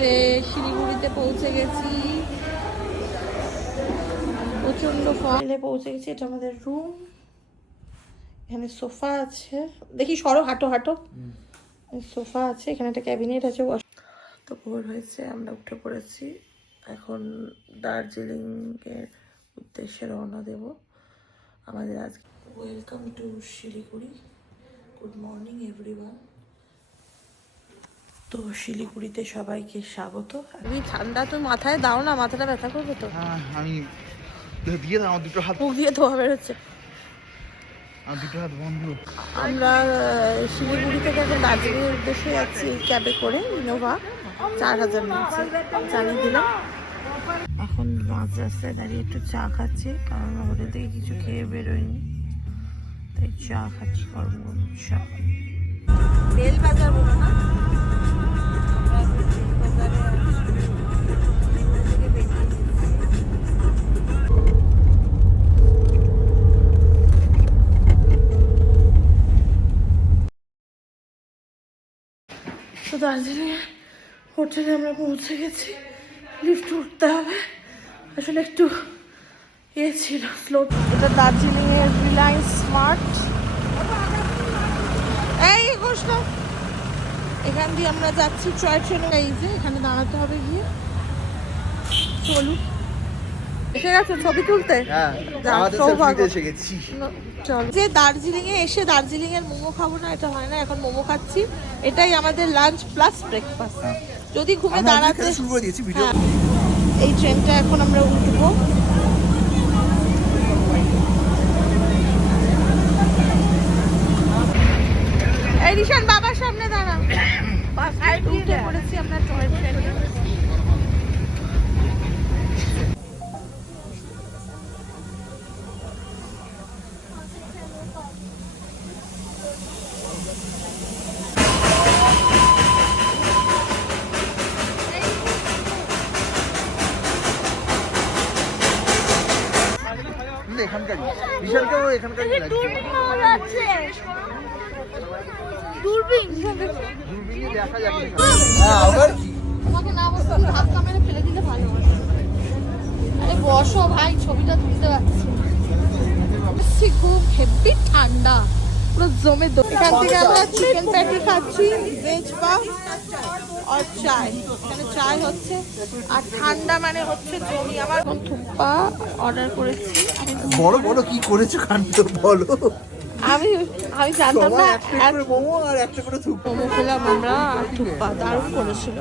রাত্রে শিলিগুড়িতে পৌঁছে গেছি, প্রচন্ড ফলে পৌঁছে গেছি। এটা আমাদের রুম, এখানে সোফা আছে, দেখি সরো হাঁটো হাঁটো, সোফা আছে, এখানে একটা ক্যাবিনেট আছে। তো ভোর হয়েছে, আমরা উঠে পড়েছি, এখন দার্জিলিং এর উদ্দেশ্যে রওনা দেব আমাদের আজকে। Welcome to Siliguri, good morning everyone. তো শিলিগুড়িতে সবাইকে স্বাগত। আমি ঠান্ডা তো মাথায় দাও না, মাথাটা ব্যথা করবে তো। হ্যাঁ আমি দিয়ে দাও, দুটো হাত মুখ দিয়ে ধোয়া বেরোচ্ছে। দুটো হাত বন্ধ। আমরা শিলিগুড়ি থেকে এখন দার্জিলিংয়ের উদ্দেশ্যে যাচ্ছি ক্যাবে করে, ইনোভা, 4000 নিয়েছে জানিয়ে দিলাম। এখন মাঝ রাস্তায় দাঁড়িয়ে একটু চা খাচ্ছি, কারণ হোটেল থেকে কিছু খেয়ে বেরোয়নি, তাই চা খাচ্ছি, গরম গরম চা। বেল বাজার বলো না, তো দার্জিলিং হোটেলে আমরা পৌঁছে গেছি। লিফট উঠতে হবে, আসলে একটু ছিল স্লো। এটা দার্জিলিং এর রিলায়েন্স স্মার্ট। এই ঘোষণা, এখান দিয়ে আমরা যাচ্ছি টয় ট্রেনে। এই যে এখানে দাঁড়াতে হবে গিয়ে, চলুন। এসে গেছে ছবি তুলতে। চল, যে দার্জিলিং এ এসে দার্জিলিং এর মোমো খাবো না এটা হয় না, এখন মোমো খাচ্ছি। এটাই আমাদের লাঞ্চ প্লাস ব্রেকফাস্ট। যদি ঘুমে দাঁড়াতে এই ট্রেনটা এখন আমরা উঠবো। এই রিশান বাবার সামনে দাঁড়া। উঠে পড়েছি আমরা টয় ট্রেনে। এখানকারই বিশালকেও এখানকারই লাগছে। দূরবীনে দেখা যাবে। হ্যাঁ আবার কি তোমাকে না বসে ধাক্কা মেরে ফেলে দিলে ভালো হয়। আরে বসো ভাই, ছবিটা তুলতে পারছি। খুব হেভি ঠান্ডা, পুরো জমে। এখান থেকে আমরা চিকেন প্যাটি খাচ্ছি, ভেজ পাও আর চায়। এখানে চায় হচ্ছে, আর ঠান্ডা মানে হচ্ছে জমি। আমার এখন থুপ্পা অর্ডার করেছি। বড় বড় কি করেছো কাণ্ড বলো। আমি জানতাম না, একটা করে মোমো আর একটা করে থুপ্পা। মোমো খেলাম আমরা, আর থুপ্পা দারুণ করেছিল।